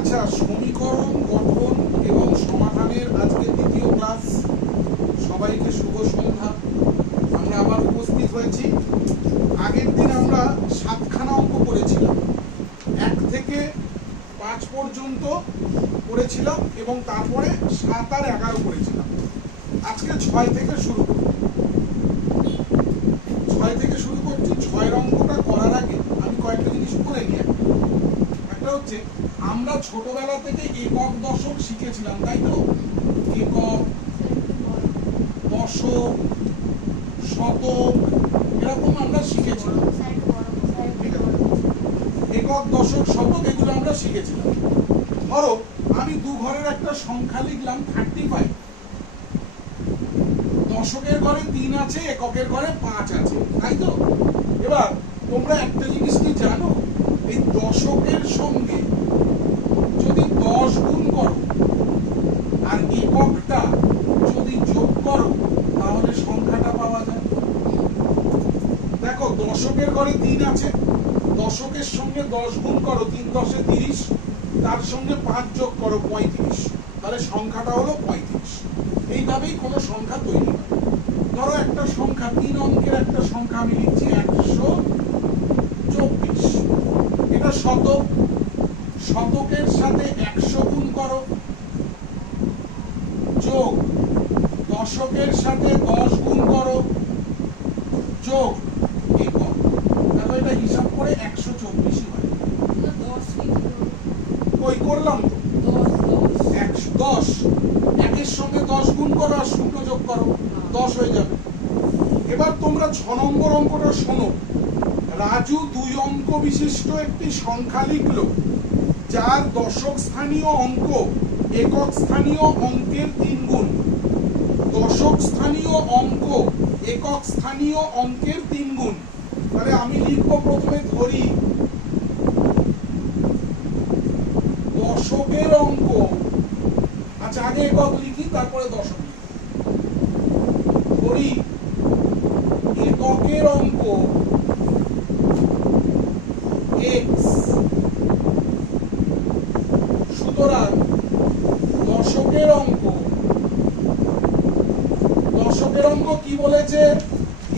আচ্ছা, সমীকরণ গঠন এবং সমাধানের আজকে দ্বিতীয় ক্লাস। সবাইকে শুভ সন্ধ্যা। আমরা আবার উপস্থিত হয়েছি। আগের দিন আমরা 7খানা অঙ্ক করেছিলাম, 1 থেকে 5 পর্যন্ত করেছিলাম এবং তারপরে 7 আর 11 করেছিলাম। আজকে 6 থেকে শুরু করব। 6 থেকে শুরু করছি। 6 অঙ্কটা করার আগে আমি কয়েকটা জিনিস বলে নিই। একটা হচ্ছে, আমরা ছোটবেলা থেকে একক দশক শিখেছিলাম, তাই তো? একক, দশক, শতক এরকম আমরা শিখেছিলাম। একক, দশক, শতক এগুলো আমরা শিখেছিলাম। ধরো আমি 2 ঘরের একটা সংখ্যা লিখলাম 35। দশকের ঘরে 3 আছে, এককের ঘরে 5 আছে, তাই তো? এবার তোমরা একটা জিনিস কি জানো, এই দশকের সঙ্গে যদি 10 গুণ করো আর এককটা যদি যোগ করো তাহলে সংখ্যাটা পাওয়া যায়। দেখো, দশকের ঘরে 3 আছে, দশকের সঙ্গে 10 গুণ করো, 3 10 এ 30, তার সঙ্গে 5 যোগ করো 35, তাহলে সংখ্যাটা হলো 35। এইভাবেই কোনো সংখ্যা তৈরি হয়। ধরো একটা সংখ্যা 3 অঙ্কের একটা সংখ্যা আমি লিখছি 124। এটা শতক, শতকের সাথে 100 গুণ করো, যোগ দশকের সাথে 10 গুণ করো, যোগ একক। দেখো এটা হিসাব করে 124 হয়। ওই করলাম তো 110, একের সঙ্গে 10 গুণ করো আর 0 যোগ করো, 10 হয়ে যাবে। এবার তোমরা 6 নম্বর অঙ্কটা শোনো। রাজু 2 অঙ্ক বিশিষ্ট একটি সংখ্যা লিখলো যার দশক স্থানীয় অঙ্ক একক স্থানীয় অঙ্কের 3 গুণ। দশক স্থানীয় অঙ্ক একক স্থানীয় অঙ্কের 3 গুণ। তাহলে আমি লিখবো প্রথমে, ধরি দশকের অঙ্ক। আচ্ছা, আগে একক লিখি তারপরে দশক লিখি। ধরি এককের অঙ্ক x, সুতরাং দশকের অঙ্ক কি বলেছে?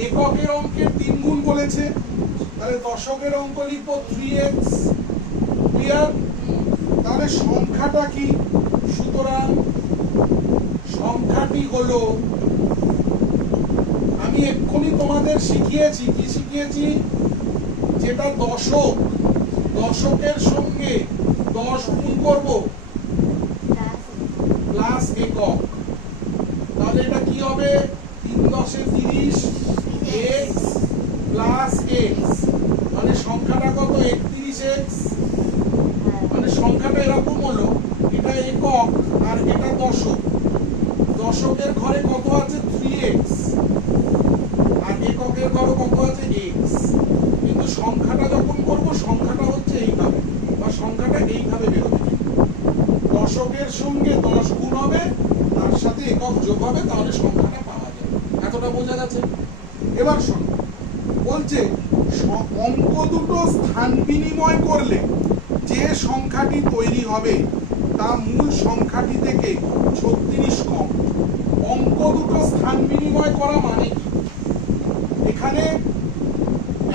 এককের অঙ্কের 3 গুণ বলেছে। তাহলে দশকের অঙ্ক লিখবো 3x। ক্লিয়ার? তাহলে সংখ্যাটা কি? সুতরাং সংখ্যাটি হলো, আমি এক্ষুনি তোমাদের শিখিয়েছি, কি শিখিয়েছি? যেটা দশক, দশকের সঙ্গে 10 গুণ করব প্লাস একক, তাহলে এটা কি হবে? 3 10 এ 30, x প্লাস x, মানে সংখ্যাটা কত? 31x। মানে সংখ্যাটা এরকম হলো, এটা একক আর এটা দশক। দশকের ঘরে কত আছে? 3x, আর এককের ঘরে কত আছে? x। কিন্তু সংখ্যাটা যখন করব, সংখ্যাটা হচ্ছে এইভাবে, বা সংখ্যাটা এইভাবে বেরোবে। দশকের সঙ্গে 10 গুণ হবে, তার সাথে একক যোগ হবে, তাহলে সংখ্যাটা পাওয়া যাবে। এতটা বোঝা গেছে? এবার শোনো, বলছে অঙ্ক দুটো স্থান বিনিময় করলে যে সংখ্যাটি তৈরি হবে তা মূল সংখ্যাটি থেকে 36 কম। অঙ্ক দুটো স্থান বিনিময় করা মানে কি? এখানে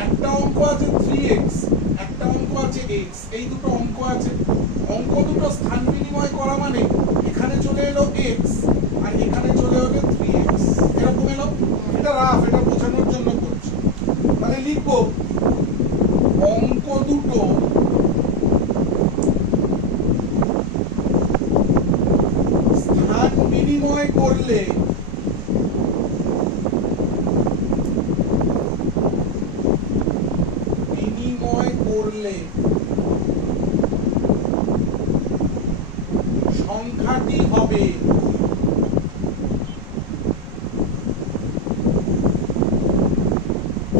একটা অঙ্ক আছে 3x, একটা অঙ্ক আছে x, এই দুটো অঙ্ক আছে। অঙ্ক দুটো স্থান বিনিময় করা মানে এখানে চলে এলো x আর এখানে চলে এলো 3x, এরকম এলো। এটা রাফ, এটা বোঝানোর জন্য করছি। তাহলে লিখবো অঙ্ক দুটো স্থান বিনিময় করলে সংখ্যাটি হবে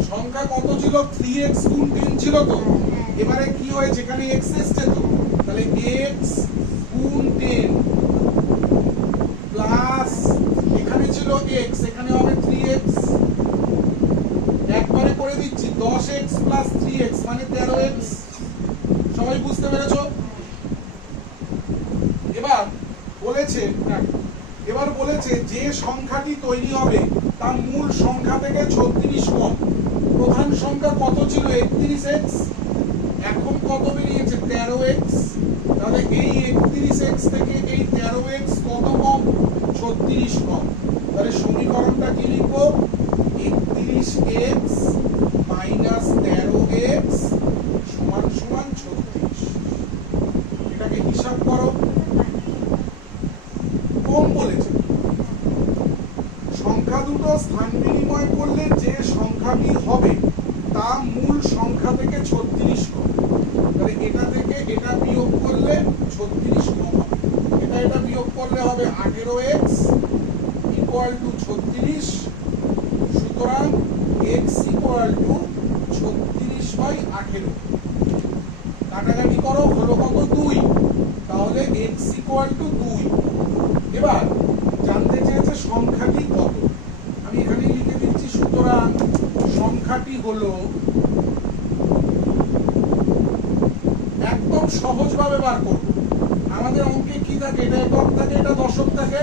সংখ্যা কত ছিল? 3x গুণ 10 ছিল তো। এবারে কি হয়েছে? এখানে x এসছে তো, তাহলে x গুণ 10 প্লাস এখানে ছিল x, এখানে হবে 3x। একবারে করে দিচ্ছি, 10x প্লাস 3x মানে 13x। সবাই বুঝতে পেরেছো? বলেছে এবার বলেছে যে সংখ্যাটি তৈরি হবে তা মূল সংখ্যা থেকে 36 কম। প্রধান সংখ্যা কত ছিল 31x, এখন কত বেরিয়েছে 13x। তাহলে এই 31x থেকে এই 13x কত কম 36 কম। তাহলে সমীকরণটা কি লিখবো 31x মাইনাস 13x সমান সমান 36। এটাকে হিসাব করো। কম বলেছে সংখ্যা দুটো স্থান বিনিময় করলে যে সংখ্যাটি হবে তা মূল সংখ্যা থেকে 36 কম। তাহলে এটা থেকে এটা বিয়োগ করলে 36 কম হবে। এটা বিয়োগ করলে হবে 18x ইকুয়াল টু 36। সুতরাং x ইকুয়াল টু 36/18। কাটাকাটি করো, হলো কত 2। তাহলে x ইকুয়াল টু 2। এবার জানতে চেয়েছে সংখ্যাটি কত, আমি এখানে লিখে দিচ্ছি। সুতরাং সংখ্যাটি হলো, একদম সহজভাবে বার করব। আমাদের অঙ্কে কি থাকে, এটা একক থাকে, এটা দশক থাকে।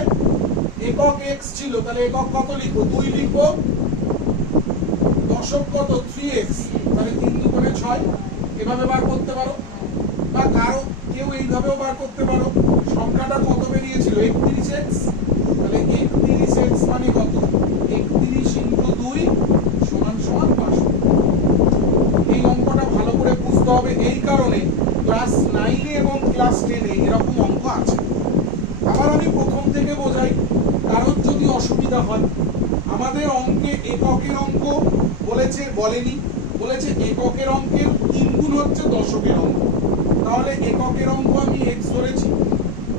একক x ছিল, তাহলে একক কত লিখবো 2 লিখবো। দশক কত 3x, তাহলে 3 দুগুণে 6। এভাবে বার করতে পারো, বা কারো কেউ এইভাবেও বার করতে পারো। সংখ্যাটা কত বেরিয়েছিল 31x, তাহলে 31x মানে কত 31 ইনটু 2 সমান সমান 500। এই অঙ্কটা ভালো করে বুঝতে হবে, এই কারণে ক্লাস 9 এবং ক্লাস 10 এরকম অঙ্ক আছে। আবার আমি প্রথম থেকে বোঝাই, কারোর যদি অসুবিধা হয়। আমাদের অঙ্কে এককের অঙ্ক বলেছে, বলেনি, বলেছে এককের অঙ্কের 3 গুণ হচ্ছে দশকের অঙ্ক। তাহলে এককের অঙ্ক আমি x ধরেছি,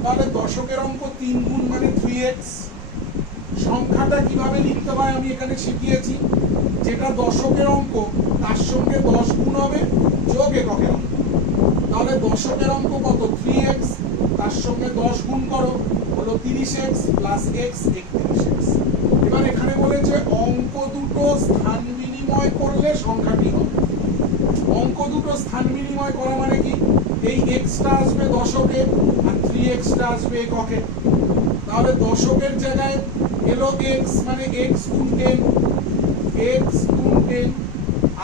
তাহলে দশকের অঙ্ক 3 গুণ মানে 3x। সংখ্যাটা কিভাবে লিখতে হয় আমি এখানে শিখিয়েছি। যেটা দশকের অঙ্ক তার সঙ্গে 10 গুণ হবে যোগ এককের অঙ্ক। তাহলে দশকের অঙ্ক কত 3x, তার সঙ্গে 10 গুণ করো, হলো 30x প্লাস x 31x। এবার এখানে বলেছে অঙ্ক দুটো স্থান বিনিময় করলে সংখ্যাটি হবে। অঙ্ক দুটো স্থান বিনিময় করা মানে কি, এই xটা আসবে দশকে আর 3xটা আসবে এককে। তাহলে দশকের জায়গায় এলো x মানে x গুণ 10, x গুণ 10,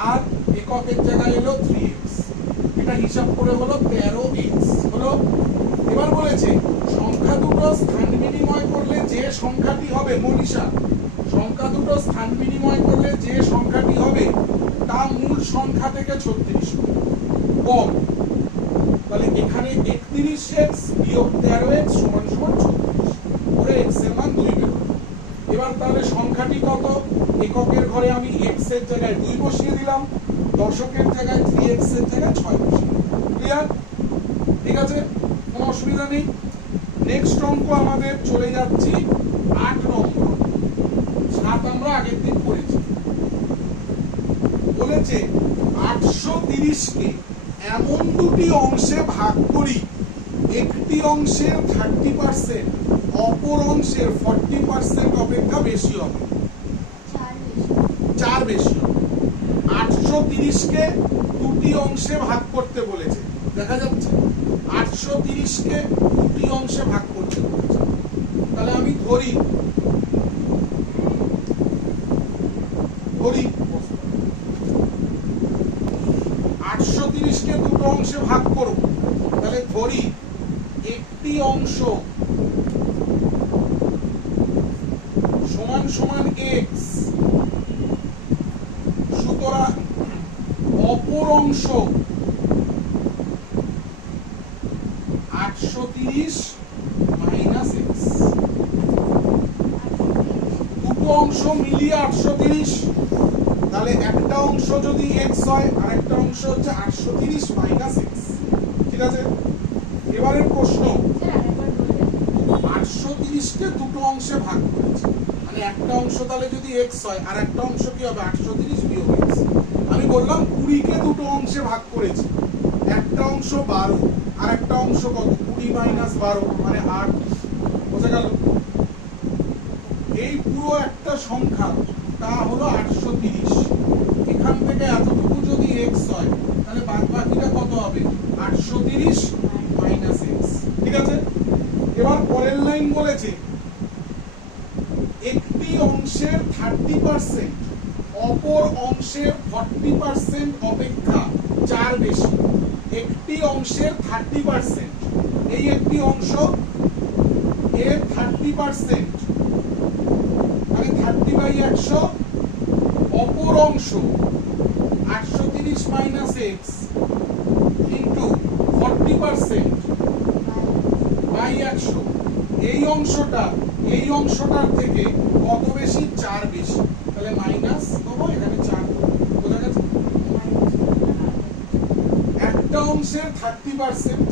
আর এককের জায়গায় এলো 3x। এটা হিসাব করে হলো 13x হলো। এবার বলেছে সংখ্যা দুটো স্থান বিনিময় করলে যে সংখ্যাটি হবে, মনীষা সংখ্যা দুটো স্থান বিনিময় করলে যে সংখ্যাটি হবে তা মূল সংখ্যা থেকে 36 কম। তাহলে এখানে 31x বিয়োগ 13x সমান সমান 36 করে x এর মান 2 বের হবে। এবার তাহলে সংখ্যাটি কত, এককের ঘরে আমি x এর জায়গায় 2 বসিয়ে দিলাম, দশকের জায়গায় 3x এর জায়গায় 6 বসিয়ে দিলাম। ক্লিয়ার? ঠিক আছে, কোনো অসুবিধা নেই। নেক্সট অঙ্ক আমাদের চলে যাচ্ছি 8 নম্বর। 7 আমরা আগের দিন করেছি। বলেছে 830 কে এমন দুটি অংশে ভাগ করি, একটি অংশের 30% অপর অংশের 40% অপেক্ষা বেশি হবে। 4 বেশি হবে। 830 কে দুটি অংশে ভাগ করতে বলেছে, দেখা যাচ্ছে 830 কে দুটি অংশে ভাগ করতে বলেছে। তাহলে আমি ধরি 830 কে দুটো অংশে ভাগ করব। তাহলে ধরি একটি অংশ সমান সমান x, সুতরাং অপর অংশ 830 মাইনাস x। দুটো অংশ মিলিয়ে 830, তাহলে একটা অংশ যদি x হয় আর একটা অংশ হচ্ছে 830 মাইনাস x। ঠিক আছে, এবারের প্রশ্ন 830 কে দুটো অংশে ভাগ করেছে, মানে একটা অংশ তাহলে যদি x হয় আর একটা অংশ কি হবে 830 বিয়োগ x। আমি বললাম 20 কে দুটো অংশে ভাগ করেছি, একটা অংশ 12 আর একটা অংশ কত 20 মাইনাস 12 মানে 8। বোঝা গেল? এই পুরো একটা সংখ্যা তা হলো 830। এখান থেকে এতটুকু যদি x হয় তাহলে বাদ বাকিটা কত হবে 830 মাইনাস x। ঠিক আছে, এবার পরের লাইন বলেছে একটি অংশের 30% অপর অংশের 40% অপেক্ষা 4 বেশি। একটি অংশের 30%, এই একটি অংশ এর 30% মানে 30/100, অপর অংশ 830 মাইনাস এক্স ইন্টু 40% বাই 100। এই অংশটার থেকে কত বেশি? 4 বেশি। তাহলে মাইনাস দেবো, এখানে 4 বোঝা গেছে। একটা অংশের 30%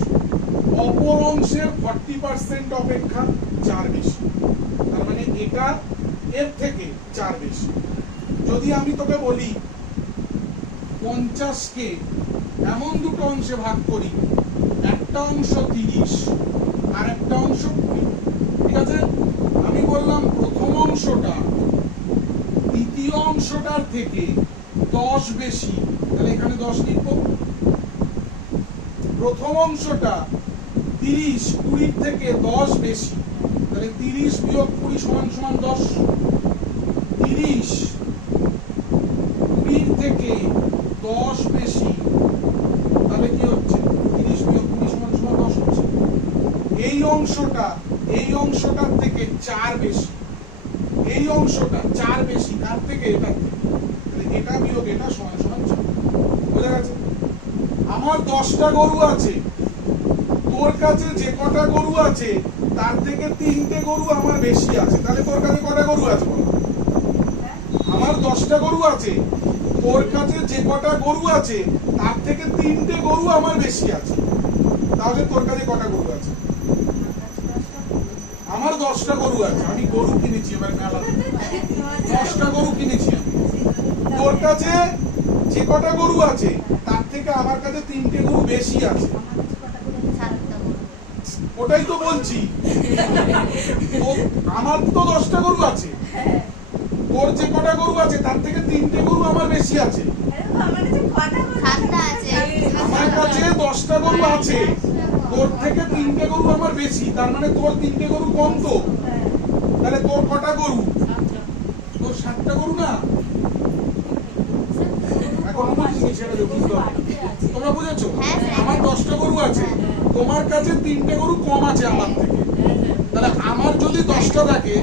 অপর অংশের 40% অপেক্ষা 4 বেশি, তার মানে এটা এর থেকে 4 বেশি। যদি আমি তোকে বলি 50কে এমন দুটো অংশে ভাগ করি, একটা অংশ 30 আর একটা অংশ 20, ঠিক আছে? আমি বললাম প্রথম অংশটা দ্বিতীয় অংশটার থেকে 10 বেশি, তাহলে এখানে 10 লিখব। প্রথম অংশটা 30 20 থেকে 10 বেশি, তাহলে 30 বিয়োগ 20 সমান সমান 10। 30 20 থেকে 10 বেশি, তাহলে কি হচ্ছে? 30 বিয়োগ 20 সমান সমান 10 হচ্ছে। এই অংশটার থেকে 4 বেশি, এই অংশটা 4 বেশি কার থেকে? এটা থেকে। তাহলে এটা বিয়োগ এটা সমান সমান 4। বোঝা গেছে? আমার 10টা গরু আছে, তোর কাছে যে কটা গরু আছে তার থেকে 3টে গরু আমার বেশি আছে, তাহলে তোর কাছে কটা গরু আছে বল? আমার 10টা গরু আছে, তোর কাছে যে কটা গরু আছে তার থেকে 3টে গরু আমার বেশি আছে, তাহলে তোর কাছে কটা গরু আছে? আমার 10টা গরু আছে, আমি গরু কিনেছি, এবার মেলা 10টা গরু কিনেছি আমি। তোর কাছে যে কটা গরু আছে তার থেকে আমার কাছে 3টে গরু বেশি আছে, ওটাই তো বলছি। আমার তো 10টা গরু আছে, তোর যে কটা গরু আছে তার থেকে 3টে গরু আমার বেশি আছে। আমার কাছে 10টা গরু আছে, তোর থেকে 3টে গরু আমার বেশি, তার মানে তোর 3টে গরু কম তো। তাহলে তোর কটা গরু? তোর 7টা গরু না? এখন বুঝিনি, সেটা বুঝতে হবে। তোমরা বুঝেছো? আমার 10টা গরু আছে, তোমার কাছে 3টে গরু কম আছে আমার থেকে। তাহলে আমার যদি 10টা থাকে,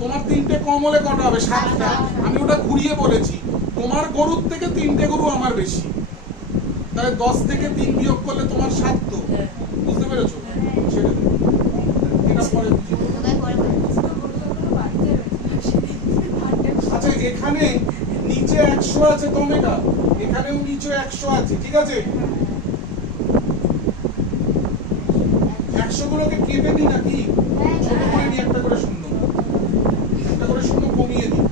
তোমার 3টে কম হলে কটা হবে? 7টা। আমি ওটা ঘুরিয়ে বলেছি, তোমার গরুর থেকে 3টে গরু আমার বেশি, তাহলে 10 থেকে 3 বিয়োগ করলে তোমার 7 তো। বুঝতে পেরেছো? সেটা এটা পরে বুঝিয়ে বলবো। আচ্ছা, এখানে নিচে 100 আছে টমেটো, এখানেও নিচে 100 আছে, ঠিক আছে? 100 গুলোকে কেটে নি নাকি? ছোট করে নি, একটা করে শূন্য কমিয়ে দিই,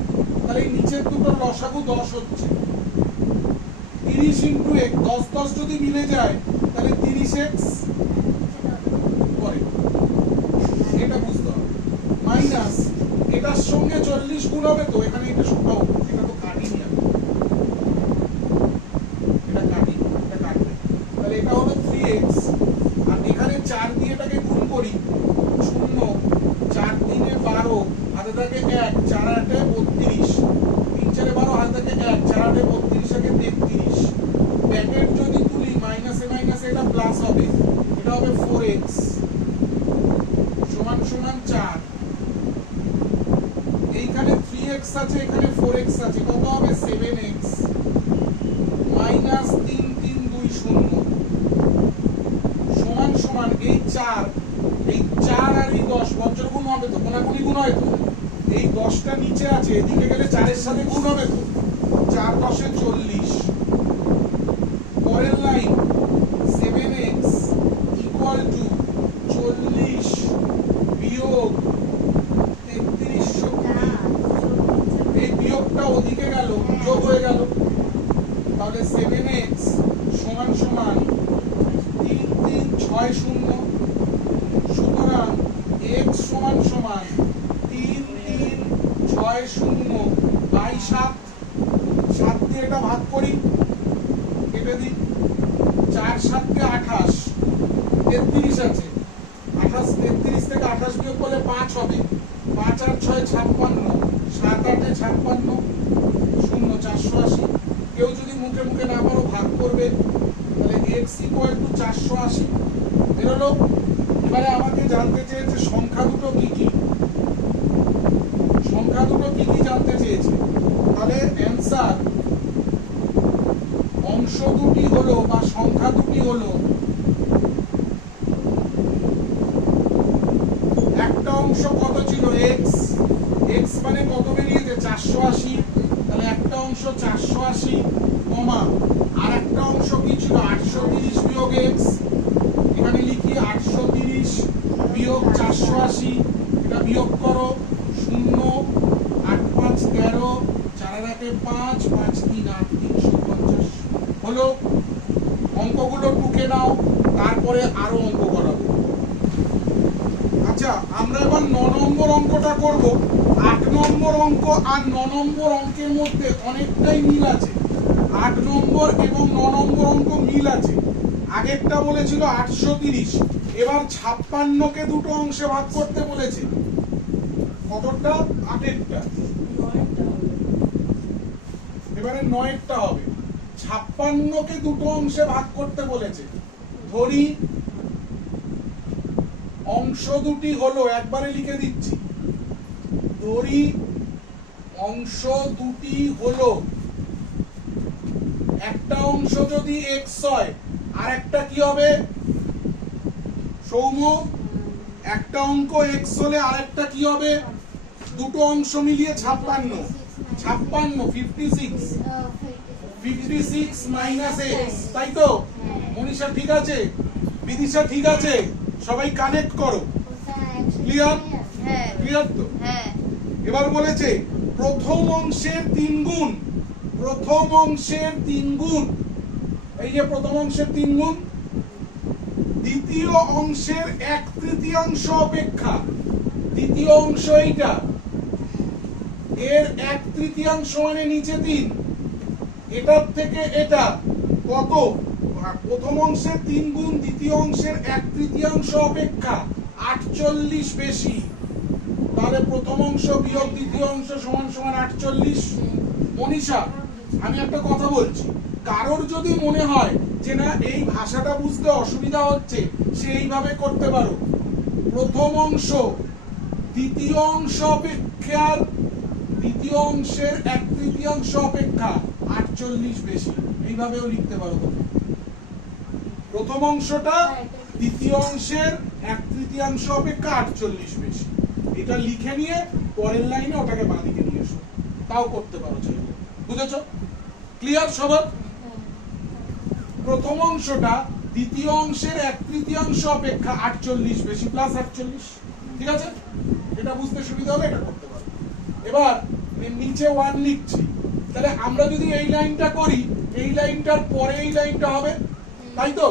তাহলে এই নিচের দুটো লসাগু 10 হচ্ছে। 30 ইন্টু 1, 10 10 যদি মিলে যায় তাহলে 30x করে, এটা বুঝতে হবে। মাইনাস এটার সঙ্গে 40 গুণ হবে তো, এখানে এটা সংখ্যা হবে, এটা তো কাটিনি আমি, এটা কাটি, এটা কাটবে, তাহলে এটা হলো 3x। আর এখানে 4 দিয়ে এটাকে গুণ করি, 0 4 3 12, হাতে থাকে 1, 4 8 32, 3 4 12, হাতে থাকে 1, 4 8 32, আগে 33। ব্র্যাকেট যদি তুলি মাইনাসে মাইনাসে এটা প্লাস হবে, এটা হবে 4x সমান সমান 4। এইখানে 3x আছে, এখানে 4x আছে, কত হবে? 7x মাইনাস 3 3 2 0 সমান সমান এই 4 আর এই 10 পঞ্চর গুণ হবে তো, কোনাকুনি গুণ হয় তো। এই 10টা নিচে আছে, এদিকে গেলে 4 এর সাথে গুণ হবে তো, 4 10 এ 40। পরের লাইন 7x ইকুয়াল টু 40 বিয়োগ 3320, এই বিয়োগটা ওদিকে গেল, যোগ হয়ে গেল, তাহলে 7x সমান সমান 3 3 6 0, সুতরাং x সমান সমান 3 3 6 0 বাই 7। 7 দিয়ে এটা ভাগ করি, কেটে দিই, 4 7 কে 28, 33 আছে, 28 33 থেকে 28 হবে, 5 আর 6 56, 7 8 56, 0 480। কেউ যদি মুখে মুখে না পারো ভাগ করবে, তাহলে x = 480 বেরোলো। এবারে আমাকে জানতে চেয়েছে সংখ্যা দুটো কি কি, সংখ্যা দুটো কি কি জানতে চেয়েছে। তাহলে অ্যান্সার অংশ দুটি হলো বা সংখ্যা দুটি হলো, একটা অংশ কত ছিল x, x মানে কত বেরিয়েছে 480, তাহলে একটা অংশ 480 কমা আর একটা অংশ কি ছিল 830 বিয়োগ x, এখানে লিখি 830 বিয়োগ 480, এটা বিয়োগ করো, 0 8 5 13, 4 আর 1 5, 5 3 8, 350 হলো। অঙ্কগুলো টুকে নাও, তারপরে আরো অঙ্ক করাবো। আচ্ছা, আমরা এবার 9 নম্বর অঙ্কটা করব। 8 নম্বর অঙ্ক আর 9 নম্বর অঙ্কের মধ্যে অনেকটাই মিল আছে। 8 নম্বর এবং 9 নম্বর অঙ্ক মিল আছে। আগেরটা বলেছিল 830, এবার 56 কে দুটো অংশে ভাগ করতে বলেছে। কতটা? 8এরটা, এবারে 9এরটা হবে। 56 কে দুটো অংশে ভাগ করতে বলেছে। ধরি অংশ দুটি হলো, একবারে লিখে দিচ্ছি, ধরি অংশ দুটি হলো, একটা অংশ যদি x হয় আর একটা কি হবে সৌম্য? একটা অঙ্ক x হলে আরেকটা কি হবে? দুটো অংশ মিলিয়ে 56, 56 মাইনাস x, তাই তো? মনীষা ঠিক আছে? বিদিশা ঠিক আছে? সবাই কানেক্ট করো। ক্লিয়ার? ক্লিয়ার তো? এবার বলেছে প্রথম অংশের 3 গুণ, প্রথম অংশের 3 গুণ, এই যে প্রথম অংশের 3 গুণ দ্বিতীয় অংশের 1/3 অপেক্ষা, দ্বিতীয় অংশ এইটা, এর 1/3 মানে নিচে 3, এটার থেকে এটা কত? প্রথম অংশের 3 গুণ দ্বিতীয় অংশের 1/3 অপেক্ষা 48 বেশি, তাহলে প্রথম অংশ বিয়োগ দ্বিতীয় অংশ সমান সমান 48। মনীষা, আমি একটা কথা বলছি, কারোর যদি মনে হয় যে না এই ভাষাটা বুঝতে অসুবিধা হচ্ছে, সে এইভাবে করতে পারো, প্রথম অংশ দ্বিতীয় অংশ অপেক্ষার, দ্বিতীয় অংশের 1/3 অপেক্ষা 48 বেশি, এইভাবেও লিখতে পারো তুমি। প্রথম অংশটা দ্বিতীয় অংশের 1/3 অপেক্ষা 48 বেশি, এটা লিখে নিয়ে পরের লাইনে ওটাকে বাঁদিকে নিয়ে এসো, তাও করতে পারো। চলো, বুঝেছো? ক্লিয়ার সবার? প্রথম অংশটা দ্বিতীয় অংশের 1/3 অপেক্ষা 48 বেশি, প্লাস 48, ঠিক আছে? এটা বুঝতে সুবিধা হলে এটা করতে পারো। এবার নিচে 1 লিখছি, তাহলে আমরা যদি এই লাইনটা করি, এই লাইনটার পরে এই লাইনটা হবে, তাই তো?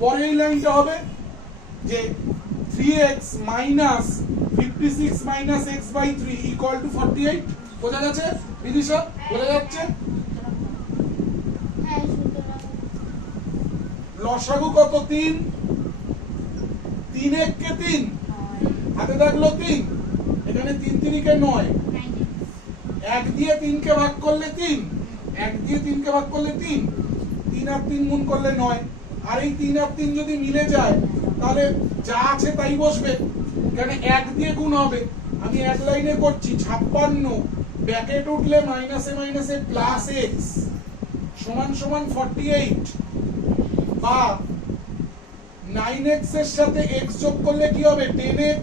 পরে এই লাইনটা হবে যে 3x minus 56 minus x/3 equal to 48। বোঝা গেছে বিদিশা? বোঝা যাচ্ছে? লসাগু কত? 3, 3 1 কে 3, হাতে থাকলো 3, এখানে 3 3 কে 9, 1 দিয়ে 3 কে ভাগ করলে 3, 1 দিয়ে 3 কে ভাগ করলে 3, 3 আর 3 গুণ করলে 9, আর এই 3 আর 3 যদি মিলে যায় তাহলে যা আছে তাই বসবে, কারণ 1 দিয়ে গুণ হবে। আমি এক লাইনে করছি, 56 ব্র্যাকেট উঠলে মাইনাসে মাইনাসে প্লাস x সমান সমান 48, বা 9x এর সাথে x যোগ করলে কি হবে? 10x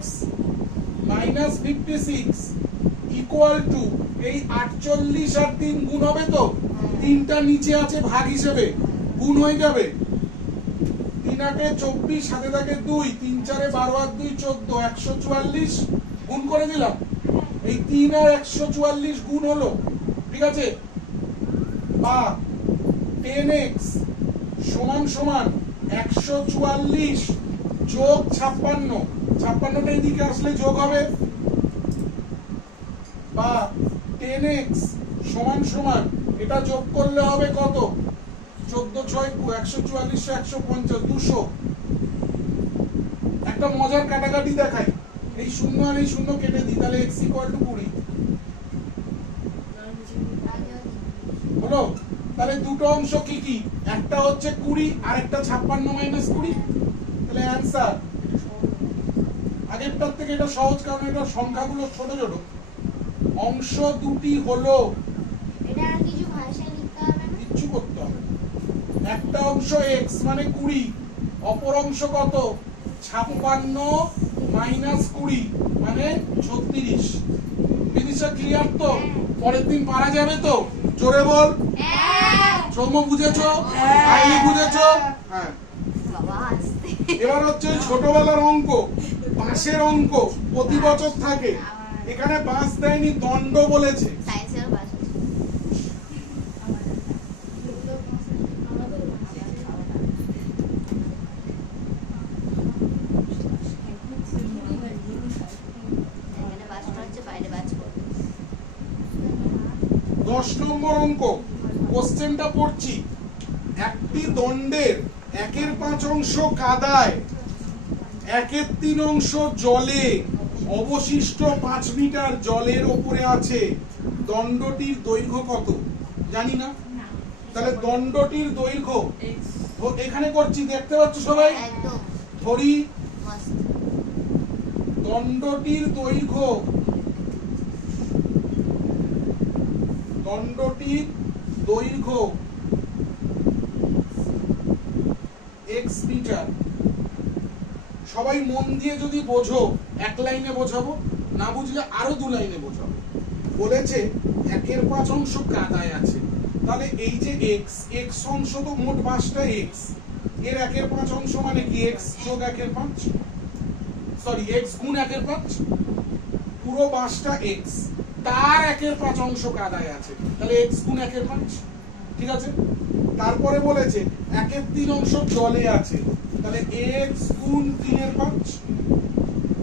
মাইনাস 56 ইকুয়াল টু এই 48 আর 3 গুণ হবে, তো 3টা নিচে আছে ভাগ হিসেবে, গুণ হয়ে যাবে। 3 8 24, সাথে থাকে 2, 3 4 12 আর 2 14, 144 গুণ করে দিলাম। এই 3 আর 144 গুণ হলো, ঠিক আছে? বা 10x সমান সমান 144 যোগ 56, 56টা এদিকে আসলে যোগ হবে, বা 10x সমান সমান এটা যোগ করলে হবে কত? 14 6 144 150 200। একটা মজার কাটাকাটি দেখাই, এই শূন্য আর এই শূন্য কেটে দিই, তাহলে x ইকুয়াল টু 20 হলো। তাহলে দুটো অংশ কি কি, একটা হচ্ছে 20 আর একটা 56 মাইনাস 20, তাহলে অ্যানসার আগেরটার থেকে এটা সহজ, কারণ এটা সংখ্যাগুলো ছোট ছোট। অংশ দুটি হলো, এটা আর কিছু ভাষায় লিখতে হবে না, কিচ্ছু করতে হবে না। একটা অংশ x মানে 20, অপর অংশ কত 56 মাইনাস 20 মানে 36। জিনিসটা ক্লিয়ার তো? পরের দিন পারা যাবে তো? জোরে বল। হ্যাঁ সৌম্য বুঝেছো? আইনি বুঝেছো? হ্যাঁ। বাবা আসতে এবার হচ্ছে ওই ছোটবেলার অঙ্ক, বাঁশের অঙ্ক প্রতি বছর থাকে। এখানে বাঁশ দেয়নি, দণ্ড বলেছে। সায়েন্সের ভাষা এখানে বাস হচ্ছে, বাইরে বাস করবে। 10 নম্বর অঙ্ক, কোশ্চেনটা পড়ছি। একটি দণ্ডের 1/5 অংশ কাদায়, 1/3 অংশ জলে, অবশিষ্ট 5 মিটার জলের ওপরে আছে। দণ্ডটির দৈর্ঘ্য কত? জানি না। তাহলে দণ্ডটির দৈর্ঘ্য এখানে করছি, দেখতে পাচ্ছ সবাই? একদম ধরি মস্ত। দণ্ডটির দৈর্ঘ্য, দণ্ডটির দৈর্ঘ্য x মিটার। সবাই মন দিয়ে যদি বোঝো এক লাইনে বোঝাবো, না বুঝলে আরো 2 লাইনে বোঝাবো। বলেছে 1/5 অংশ কাদায় আছে, তাহলে এই যে x অংশ তো মোট বাসটা x, এর 1/5 অংশ মানে কি x যোগ 1/5, সরি x গুণ 1/5, পুরো বাসটা x, তার 1/5 অংশ কাদায় আছে, তাহলে x গুণ 1/5। ঠিক আছে। তারপরে বলেছে 1/3 অংশ জলে আছে, তাহলে x গুণ 3/5,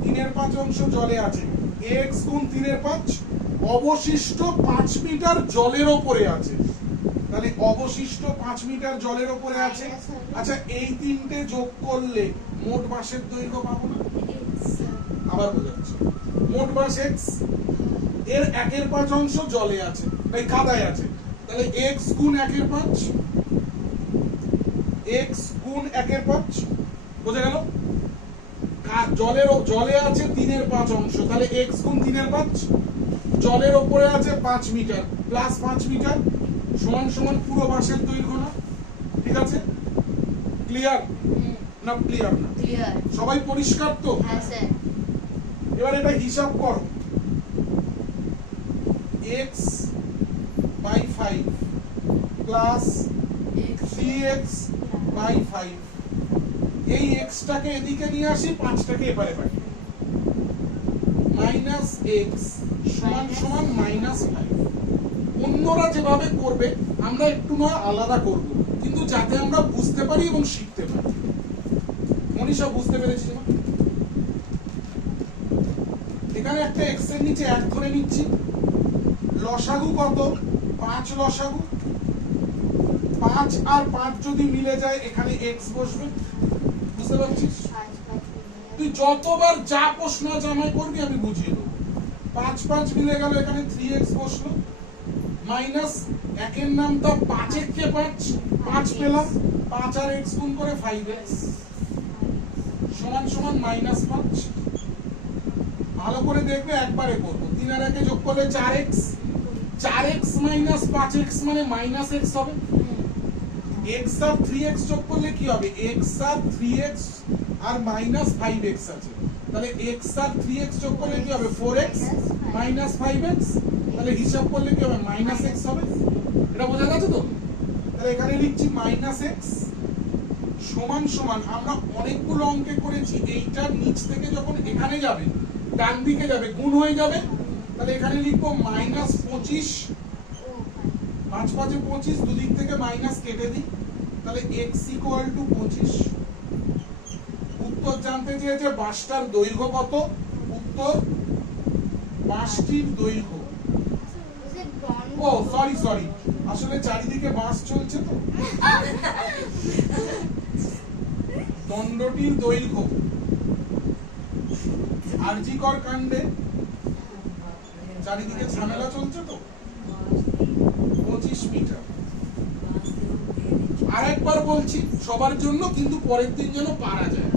3/5 অংশ জলে আছে, x গুণ 3/5, অবশিষ্ট 5 মিটার জলের ওপরে আছে, তাহলে অবশিষ্ট 5 মিটার জলের ওপরে আছে। আচ্ছা এই তিনটে যোগ করলে মোট বাসের দৈর্ঘ্য পাবো না? আবার বোঝাচ্ছি, মোট বাস x, এর 1/5 অংশ জলে আছে, তাই কাদায় আছে, তাহলে x গুণ 1/5, x গুণ 1/5, বোঝা গেল? জলে আছে 3/5 অংশ, তাহলে x গুণ 3/5, জলের উপরে আছে 5 মিটার প্লাস 5 মিটার সমান সমান পুরো বাসের দৈর্ঘ্য না? ঠিক আছে, ক্লিয়ার না? ক্লিয়ার না? ক্লিয়ার। সবাই পরিষ্কার তো? হ্যাঁ স্যার। এবার এটা হিসাব করো, x by 5 plus 3x by 5, এই x টাকে এদিকে নিয়ে আসি, 5টাকে এপারে পাঠাই, মাইনাস x সমান সমান -5। অন্যরা যেভাবে করবে আমরা একটু নয় আলাদা করব, কিন্তু যাতে আমরা বুঝতে পারি এবং শিখতে পারি। মনীষা বুঝতে পেরেছি না? এখানে একটা x এর নিচে 1 ধরে নিচ্ছি, লসাগু কত? 5 লসাগু, 5 আর 5 যদি মিলে যায় এখানে x বসবে, বুঝতে পারছিস? তুই যতবার যা প্রশ্ন জামাই করবি আমি বুঝিয়ে দেবো। 5 5 মিলে গেল, এখানে 3x বসলো, মাইনাস 1 এর নামটা 5 কে 5 পেলাম, 5 আর x গুণ করে 5x সমান সমান -5। ভালো করে দেখবে, একবারে করবো, 3 আর 1 যোগ করলে 4x, 4x মাইনাস 5x মানে -x হবে, x আর 3x যোগ করলে কি হবে? x আর 3x আর -5x আছে, তাহলে x আর 3x যোগ করলে কি হবে? 4x মাইনাস 5x, তাহলে হিসাব করলে কি হবে? -x হবে। এটা বোঝা গেছে তো? তাহলে এখানে লিখছি -x সমান সমান, আমরা অনেকগুলো অঙ্কে করেছি, এইটার নিচ থেকে যখন এখানে যাবে ডান দিকে যাবে গুণ হয়ে যাবে, তাহলে এখানে লিখবো -25, 5 5 25, দুদিক থেকে মাইনাস কেটে দিই, তাহলে x ইকুয়াল টু 25। উত্তর জানতে চেয়েছে বাসটার দৈর্ঘ্য কত? উত্তর বাসটির দৈর্ঘ্য, ও সরি আসলে চারিদিকে বাস চলছে তো, দণ্ডটির দৈর্ঘ্য আরজিকর কাণ্ডে চারিদিকে ঝামেলা চলছে তো 25 মিটার। আরেকবার বলছি সবার জন্য, কিন্তু পরের দিন যেন পারা যায়।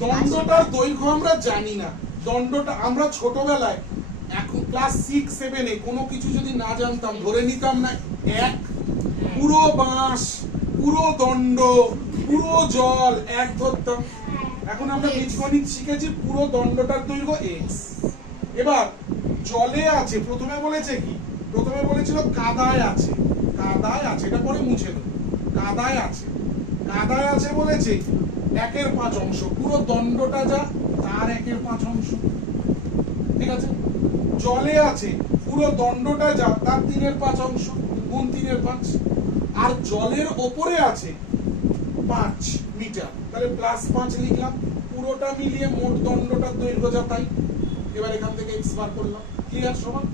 দণ্ডটার দৈর্ঘ্য আমরা জানি না। দণ্ডটা আমরা ছোটবেলায় এখন ক্লাস 6-7-এ কোনো কিছু যদি না জানতাম ধরে নিতাম না এক পুরো বাঁশ, পুরো দণ্ড, পুরো জল এক ধরতাম। এখন আমরা বীজগণিত শিখেছি পুরো দণ্ডটার দৈর্ঘ্য x। এবার জলে আছে, প্রথমে বলেছে কি, প্রথমে বলেছিল কাদায় আছে, কাদায় আছে, এটা পরে মুছে দেব। কাদায় আছে, কাদায় আছে বলেছে 1/5 অংশ, পুরো দণ্ডটা যা তার 1/5 অংশ, ঠিক আছে। জলে আছে পুরো দণ্ডটা যা তার 3/5 অংশ, গুণ 3/5। আর জলের ওপরে আছে 5 মিটার, তাহলে +5 লিখলাম। পুরোটা মিলিয়ে মোট দণ্ডটার দৈর্ঘ্য যা তাই। এবার এখান থেকে x বার করলাম। ক্লিয়ার সমান?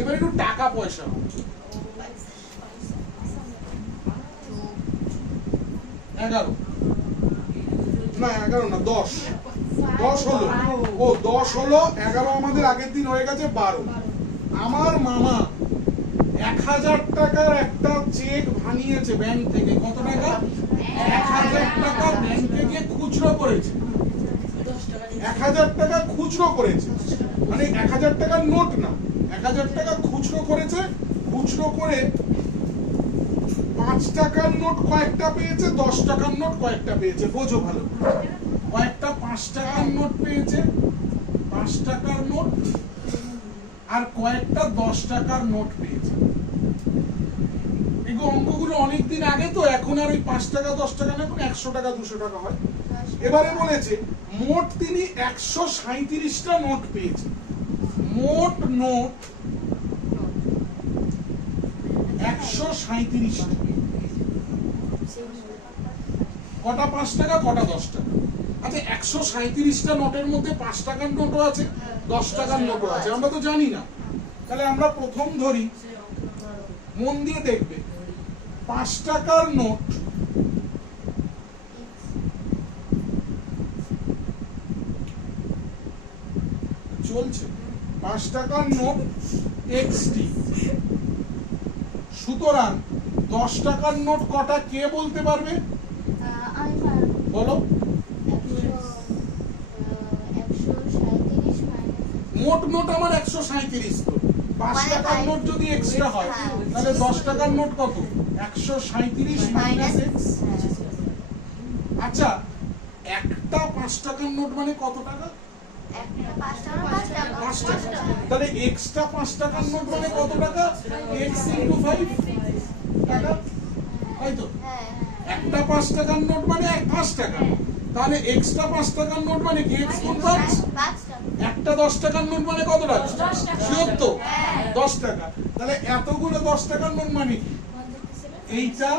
এবার একটু টাকা পয়সা, 11 না 11 না 10 হলো। ও 10 হলো, 11 আমাদের আগের দিন হয়ে গেছে 12। আমার মামা 1000 টাকার একটা চেক ভাঙিয়েছে ব্যাংক থেকে। কত টাকা? 1000 টাকা ব্যাংক থেকে খুচরো করেছে। 1000 টাকা খুচরো করেছে, মানে 1000 টাকার নোট না, 1000 টাকা খুচরো করেছে। খুচরো করে 5 টাকার নোট কয়েকটা পেয়েছে, 10 টাকার নোট কয়েকটা পেয়েছে। বোঝো ভালো, কয়েকটা 5 টাকার নোট পেয়েছে, 5 টাকার নোট, আর কয়েকটা 10 টাকার নোট পেয়েছে। এগুলো অঙ্কগুলো অনেকদিন আগে তো, এখন আর ওই 5 টাকা 10 টাকা না, এখন 100 টাকা 200 টাকা হয়। এবারে বলেছে মোট তিনি 137টা নোট পেয়েছে। মোট নোট 137টা। কটা 5 টাকা, কটা 10 টাকা? আচ্ছা 137টা নোটের মধ্যে 5 টাকার নোটও আছে, 10 টাকার নোটও আছে, আমরা তো জানি না। তাহলে আমরা প্রথম ধরি, মন দিয়ে দেখবে, 5 টাকার নোট চলছে, 5 টাকার নোট XD। সুতরাং 10 টাকার নোট কটা কে বলতে পারবে? বলো। মোট নোট আমার 137, তো 5 টাকার নোট যদি এক্সট্রা হয় তাহলে 10 টাকার নোট কত? 137 মাইনাস x। আচ্ছা একটা 5 টাকার নোট মানে কত টাকা? 5 টাকা। তাহলে এক্সট্রা 5 টাকার নোট মানে কত টাকা? x * 5 টাকা, তাই তো? একটা 5 টাকার নোট মানে 5 টাকা, তাহলে এক্সট্রা 5 টাকার নোট মানে কি? x গুণ 5। একটা 10 টাকার নোট মানে কত টাকা? ৭৪, 10 টাকা। তাহলে এতগুলো 10 টাকার নোট মানে কি? এইটা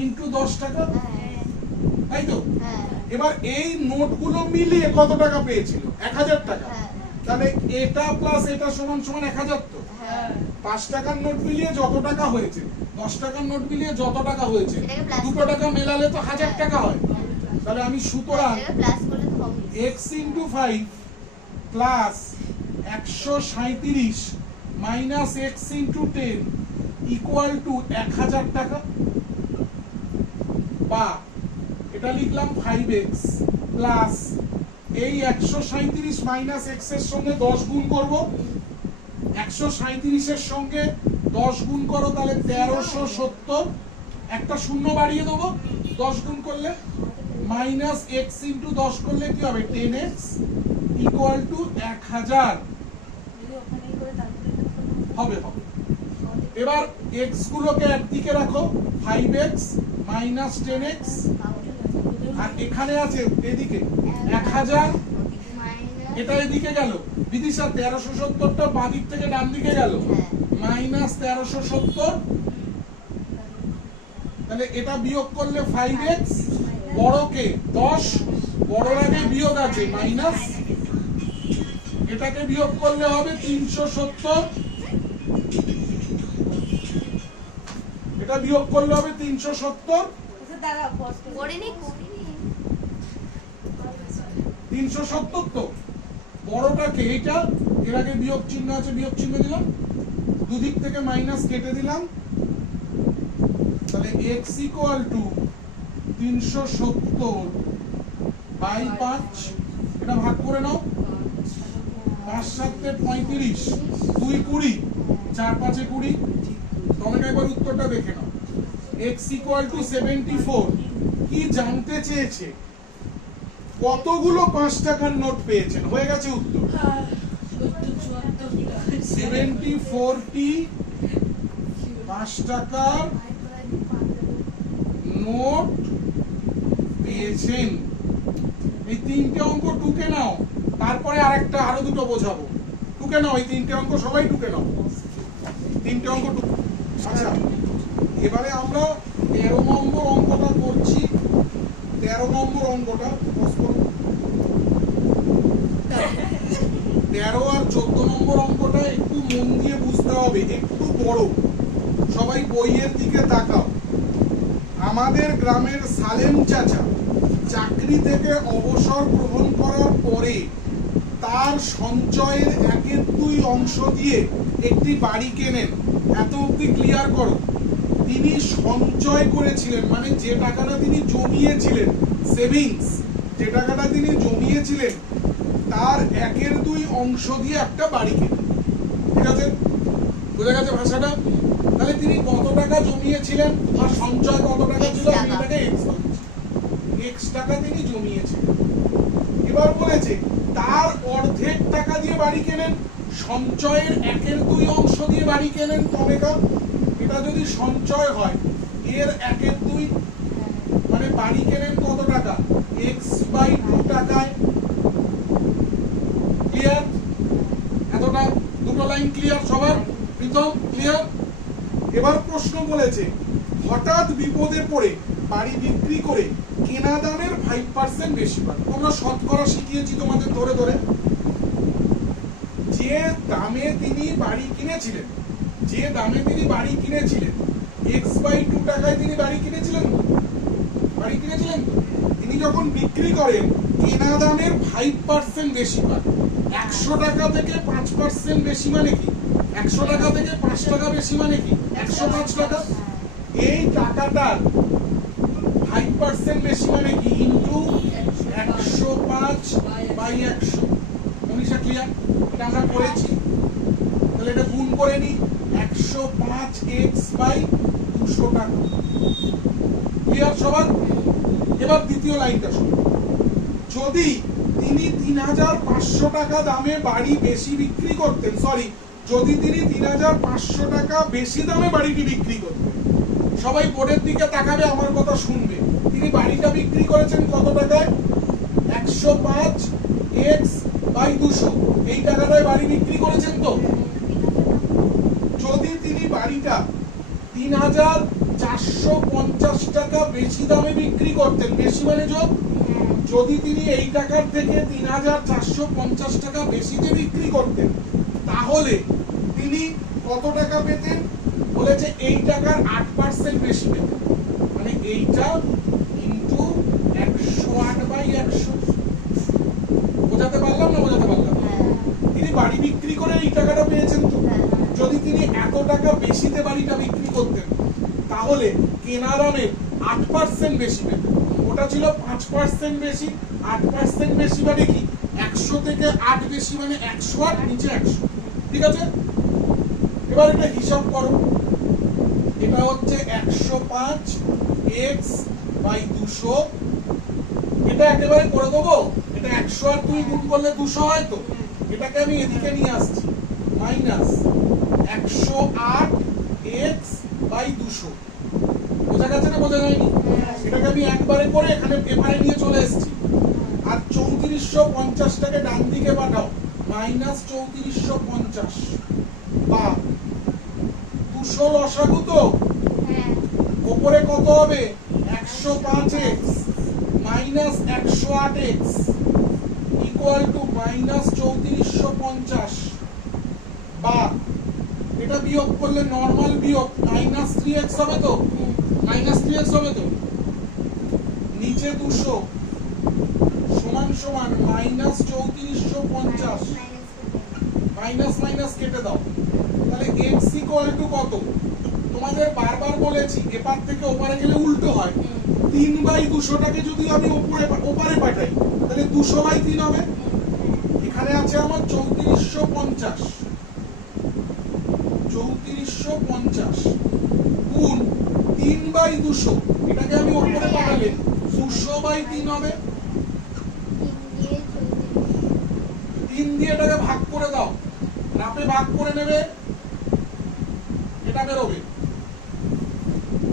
ইনটু 10 টাকা, তাই তো? এবার এই নোটগুলো মিলিয়ে কত টাকা পেয়েছিল? 1000 টাকা। তাহলে এটা প্লাস এটা সমান সমান 1000 তো? 5 টাকার নোট মিলিয়ে যত টাকা হয়েছে, 10 টাকার নোট মিলিয়ে যত টাকা হয়েছে, দুটো টাকা মেলালে তো 1000 টাকা হয়। তাহলে আমি সুতরাং x * 5 plus 137 minus x * 10 equal to 1000 টাকা, বা এটা লিখলাম 5x প্লাস এই 137 মাইনাস x এর সঙ্গে 10 গুণ করব। 137 এর সঙ্গে 10 গুণ করো তাহলে 1370, একটা শূন্য বাড়িয়ে দেবো 10 গুণ করলে, মাইনাস x * 10 করলে কি হবে? 10x ইকুয়াল টু 1000 হবে। এবার x গুলোকে একদিকে রাখো, 5x মাইনাস 10x, আর এখানে আছে এদিকে 1000, এটা এদিকে গেল। বিদিশা 1370টা বাঁ দিক থেকে ডান দিকে গেল, মাইনাস 1370। তাহলে এটা বিয়োগ করলে 5x, বড়কে 10, বড়র আগে বিয়োগ আছে মাইনাস, এটাকে বিয়োগ করলে হবে 370, এটা বিয়োগ করলে হবে 370। 370 তো বড়টাকে এইটা, এর আগে বিয়োগ চিহ্ন আছে, বিয়োগ চিহ্ন দিলাম, দুদিক থেকে মাইনাস কেটে দিলাম, তাহলে x ইকুয়াল টু 370 বাই 5, এটা ভাগ করে নাও, 5 7 35, 2 20, 4 5 20। তোমরা একবার উত্তরটা দেখে নাও। x ইকুয়াল টু 74 কি জানতে চেয়েছে, কতগুলো 5 টাকার নোট পেয়েছেন, হয়ে গেছে উত্তর। 74টি 5 টাকার নোট পেয়েছেন। এই তিনটে অঙ্ক টুকে নাও, তারপরে আরেকটা আরো দুটো বোঝাবো। টুকে নাও এই তিনটে অঙ্ক, সবাই টুকে নাও তিনটে অঙ্ক। আচ্ছা, এবারে আমরা 13 নম্বর অঙ্কটা করছি। 13 নম্বর অঙ্কটা 13 আর 14 নম্বর অঙ্কটা একটু মন দিয়ে বুঝতে হবে, একটু বড়। সবাই বইয়ের দিকে তাকাও। আমাদের গ্রামের সালেম চাচা চাকরি থেকে অবসর গ্রহণ করার পরে তার সঞ্চয়ের 1/2 অংশ দিয়ে একটি বাড়ি কেনেন। এত অবধি ক্লিয়ার করো। তিনি সঞ্চয় করেছিলেন, মানে যে টাকাটা তিনি জমিয়েছিলেন, সেভিংস, যে টাকাটা তিনি জমিয়েছিলেন তার 1/2 অংশ দিয়ে একটা বাড়ি কেনেন। ঠিক আছে, বুঝা গেছে ভাষাটা? তাহলে তিনি কত টাকা জমিয়েছিলেন আর সঞ্চয় কত টাকা ছিল, আমি এটাকে x টাকা তিনি জমিয়েছিলেন। এবার বলেছে তার অর্ধেক টাকা দিয়ে বাড়ি কেনেন, সঞ্চয়ের 1/2 অংশ দিয়ে বাড়ি কেনেন। তবে এটা যদি সঞ্চয় হয়, এর 1/2 মানে বাড়ি কেনেন কত টাকা, x/2 টাকায়। ক্লিয়ার? এতটা দুটো লাইন ক্লিয়ার সবার? প্রথম ক্লিয়ার? এবার প্রশ্ন বলেছে হঠাৎ বিপদে পড়ে বাড়ি বিক্রি করে কেনা দামের 5% বেশি পান। আমরা শতকরা শিখিয়েছি তোমাদের ধরে ধরে। যে দামে তিনি বাড়ি কিনেছিলেন, যে দামে তিনি বাড়ি কিনেছিলেন, x/2 টাকায় তিনি বাড়ি কিনেছিলেন, বাড়ি কিনেছিলেন। তিনি যখন বিক্রি করেন কেনা দামের 5% বেশি পান। 100 টাকা থেকে 5% বেশি মানে কি? 100 টাকা থেকে 5 টাকা বেশি মানে কি? 105 টাকা। এই টাকাটার 5% বেশি মানে কি? ইনটু 105/100। মনীষা ক্লিয়ার? এটা আমরা করেছি। তাহলে এটা গুণ করে নি, 105x/200 টাকা। ক্লিয়ার সবার? এবার দ্বিতীয় লাইনটা শুনুন। যদি তিনি 3500 টাকা দামে বাড়ি বেশি বিক্রি করতেন, সরি, যদি তিনি 3500 টাকা বেশি দামে বাড়িটি বিক্রি করতেন, সবাই বোর্ডের দিকে তাকাবে, আমার কথা শুনবে। তিনি বাড়িটা বিক্রি করেছেন কত টাকায়? 105x/200, এই টাকাটায় বাড়ি বিক্রি করেছেন তো। যদি তিনি বাড়িটা 3450 টাকা বেশি দামে বিক্রি করতেন, বেশি মানে যোগ, যদি তিনি এই টাকার থেকে 3450 টাকা বেশিতে বিক্রি করতেন, তাহলে তিনি কত টাকা পেতেন? বলেছে এই টাকার 8% বেশি পেতেন, মানে এইটা ইনটু 108/100। বোঝাতে পারলাম না? বোঝাতে পারলাম? তিনি বাড়ি বিক্রি করে এই টাকাটা পেয়েছেন তো। যদি তিনি এত টাকা বেশিতে বাড়িটা বিক্রি করতেন, তাহলে কেনা দামের 8% বেশি পেতেন। ওটা ছিল 5% বেশি, 8% বেশি মানে কি? 100 থেকে 8 বেশি মানে 108, নিচে 100। ঠিক আছে, এবার এটা হিসাব করো। এটা হচ্ছে 105x/200। এটা একেবারে করে দেবো। এটা 100 আর 2 গুণ করলে 200 হয় তো। এটাকে আমি এদিকে নিয়ে আসছি, মাইনাস 108x/200। বোঝা গেছে না বোঝা যায়নি? এটাকে আমি একবারে করে এখানে পেপারে নিয়ে চলে এসেছি। আর 3450 টাকে ডান দিকে পাঠাও, মাইনাস 3450 বা 200 লসাগু তো। উপরে কত হবে? 105x minus 108x equal to minus 3450, বা এটা বিয়োগ করলে নরমাল বিয়োগ মাইনাস 3x হবে তো, মাইনাস 3x হবে তো। নিচে 200 সমান সমান সমান মাইনাস 3450, মাইনাস মাইনাস কেটে দাও, তাহলে x ইকুয়াল টু কত? তোমাদের বারবার বলেছি এপার থেকে ওপারে গেলে উল্টো হয়। 3/200টাকে যদি আমি ওপারে পাঠাই তাহলে 200/3 হবে। এখানে আছে আমার 3450, 3450 গুণ 3/200, এটাকে আমি ওপরে পাঠালে 200/3 হবে। 3 দিয়ে এটাকে ভাগ করে দাও, রাপে ভাগ করে নেবে, এটা বেরোবে।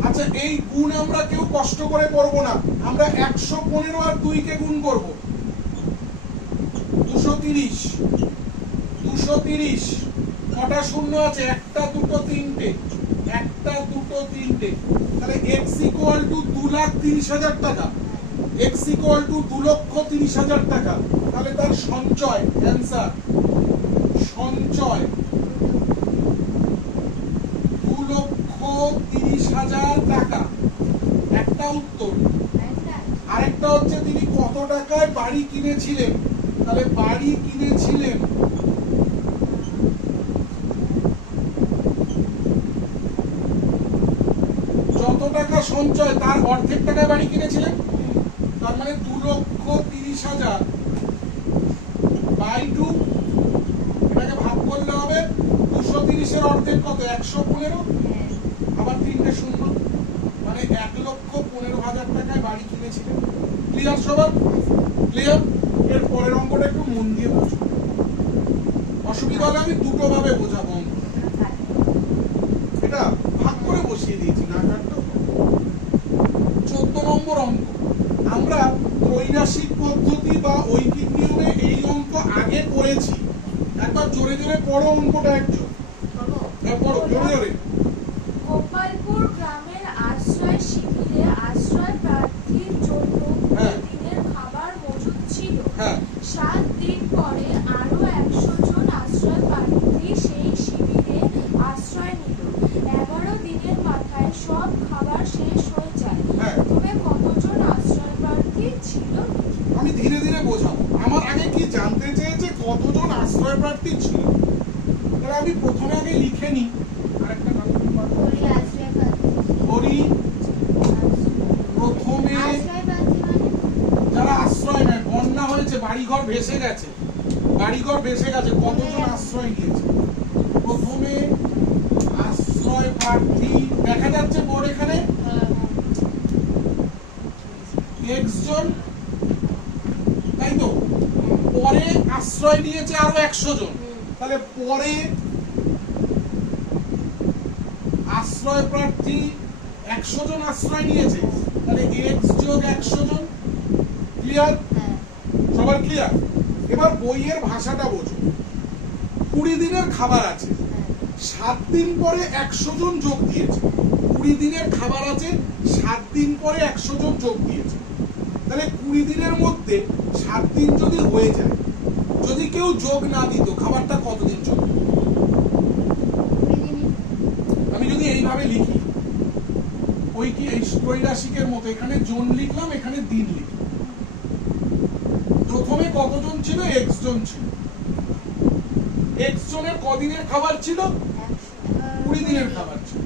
আচ্ছা, এই গুণ আমরা কেউ কষ্ট করে করব না, আমরা 115 আর 2 কে গুণ করব, 230, 230 কটা শূন্য আছে? একটা দুটো তিনটে, একটা দুটো তিনটে, তাহলে x ইকুয়াল টু 2,30,000 টাকা, x ইকুয়াল টু 2,30,000 টাকা। তাহলে তার সঞ্চয়, অ্যানসার সঞ্চয় 2,30,000 টাকা, একটা উত্তর। আরেকটা হচ্ছে তিনি কত টাকায় বাড়ি কিনেছিলেন, তাহলে বাড়ি কিনেছিলেন যত টাকা সঞ্চয় তার অর্ধেক টাকায় বাড়ি কিনেছিলেন, তার মানে 2,30,000 বাই 2, এটাকে ভাগ করলে হবে 230 এর অর্ধেক কত? 115, আবার 3টে শূন্য, মানে 1,15,000 টাকায় বাড়ি কিনেছিলেন। ক্লিয়ার সবার? ক্লিয়ার? এর পরের অঙ্কটা একটু মন দিয়ে বোঝো, অসুবিধা হলে আমি দুটো ভাবে বোঝাবো অঙ্ক। এটা ভাগ করে বসিয়ে দিয়েছি, না কাটতো। 14 নম্বর অঙ্ক। আমরা ত্রৈরাশিক পদ্ধতি বা ঐকিক নিয়মে এই অঙ্ক আগে করেছি, একবার জোরে জোরে পড়ো অঙ্কটা একজন। হ্যাঁ পড়ো জোরে জোরে। গোপালপুর গ্রামের আশ্রয় শিবিরে আশ্রয় প্রার্থীর জন্য দিনের খাবার মজুদ ছিল। 7 দিন পরে আরো 100 জন আশ্রয় প্রার্থী সেই শিবিরে আশ্রয় নিল। 11 দিনের মাথায় সব খাবার শেষ হয়ে যায়। তবে কতজন আশ্রয় প্রার্থী ছিল? আমি ধীরে ধীরে বোঝাবো। আমার আগে কি জানতে চেয়েছে কতজন আশ্রয় প্রার্থী ছিল, তাহলে আমি প্রথমে আগে লিখে নিই। আরেকটা হরি প্রথমে যারা আশ্রয় নেয়, বন্যা হয়েছে, বাড়িঘর ভেসে গেছে, বাড়িঘর ভেসে গেছে, কতজন আশ্রয় নিয়েছে? প্রথমে আশ্রয় প্রার্থী দেখা যাচ্ছে বোর্ড এখানে x জন, তাই তো? পরে আশ্রয় নিয়েছে আরো 100 জন, তাহলে পরে আশ্রয় প্রার্থী 100 জন আশ্রয় নিয়েছে, তাহলে x যোগ 100 জন। ক্লিয়ার? সবার ক্লিয়ার? এবার বইয়ের ভাষাটা বোঝো। 20 দিনের খাবার আছে, 7 দিন পরে 100 জন যোগ দিয়েছে। 20 দিনের খাবার আছে, 7 দিন পরে 100 জন যোগ দিয়েছে, তাহলে 20 দিনের মধ্যে 7 দিন যদি হয়ে যায়, যদি কেউ যোগ না দিত, খাবারটা কতদিন চলবে? আমি যদি এইভাবে লিখি, ওই কি এই ত্রৈরাশিকের মতো, এখানে জন লিখলাম, এখানে দিন লিখলাম। প্রথমে কতজন ছিল? x জন ছিল। x জনের কদিনের খাবার ছিল? 20 দিনের খাবার ছিল।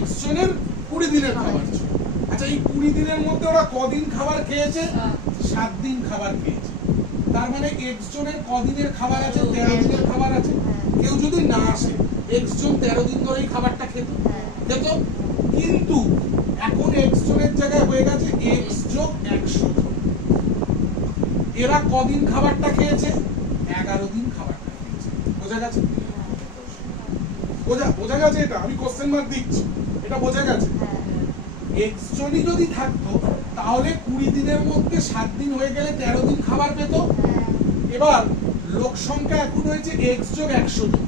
x জনের 20 দিনের খাবার ছিল। আচ্ছা, এই 20 দিনের মধ্যে ওরা কদিন খাবার খেয়েছে? 7 দিন খাবার খেয়েছে। তার মানে x জনের কদিনের খাবার আছে? 13 দিনের খাবার আছে। কেউ যদি না আসে, x জন 13 দিন ধরেই খাবারটা খেত, খেত। কিন্তু এখন x জনের জায়গায় হয়ে গেছে x যোগ 100 জন। এরা কদিন খাবারটা খেয়েছে? 11 দিন খাবারটা খেয়েছে। বোঝা গেছে? বোঝা গেছে? এটা আমি কোশ্চেন মার্ক দিচ্ছি, এটা বোঝা গেছে? x জনই যদি থাকতো তাহলে 20 দিনের মধ্যে 7 দিন হয়ে গেলে 13 দিন খাবার পেত। এবার লোক সংখ্যা এখন হয়েছে x যোগ 100 জন।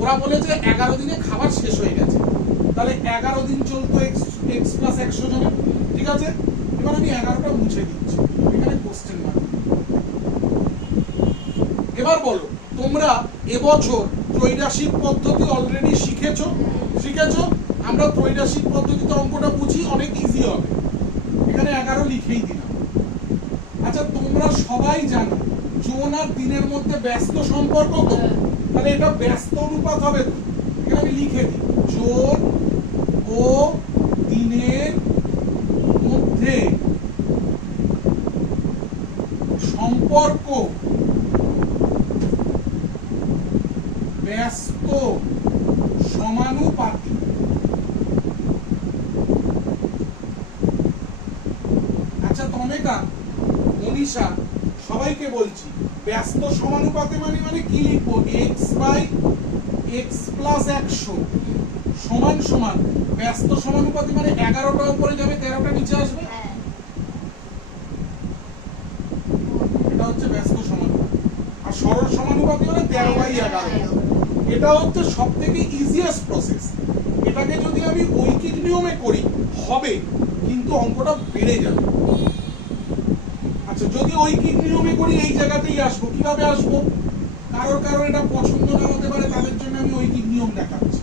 ওরা বলেছে 11 দিনে খাবার শেষ হয়ে গেছে, তাহলে 11 দিন চলতো x প্লাস 100 জনের। ঠিক আছে? এবার আমি 11টা মুছে দিচ্ছি, এখানে কোশ্চেন মার্ক। এবার বলো, তোমরা এবছর ত্রৈরাশিক পদ্ধতি অলরেডি শিখেছো? আমরা ত্রৈরাশিক পদ্ধতিতে অঙ্কটা বুঝি, অনেক ইজি হবে। এখানে 11 লিখেই দিলাম। আচ্ছা, আচ্ছা তোমরা সবাই জানো জোন আর দিনের মধ্যে ব্যস্ত সম্পর্ক তো, তাহলে এটা ব্যস্ত অনুপাত হবে তো। এখানে আমি লিখে দিই জোন ও দিনের মধ্যে সম্পর্ক ব্যস্ত সমানুপাতি। আচ্ছা তমেকা, মনীষা, সবাইকে বলছি ব্যস্ত সমানুপাতে মানে মানে কি লিখবো? এক্স বাই এক্স প্লাস 100 সমান সমান ব্যস্ত সমানুপাতে মানে 11টা উপরে যাবে 13টা নিচে আসবে, হ্যাঁ এটা হচ্ছে ব্যস্ত সমানুপাত। আর সরল সমানুপাতি মানে 13/11। এটা হচ্ছে সব থেকে ইজিয়েস্ট প্রসেস। এটাকে যদি আমি ঐকিক নিয়মে করি হবে, কিন্তু অঙ্কটা বেড়ে যাবে। আচ্ছা যদি ঐকিক নিয়মে করি এই জায়গাতেই আসবো। কিভাবে আসবো? কারোর এটা পছন্দ না হতে পারে, তাদের জন্য আমি ঐকিক নিয়ম দেখাচ্ছি।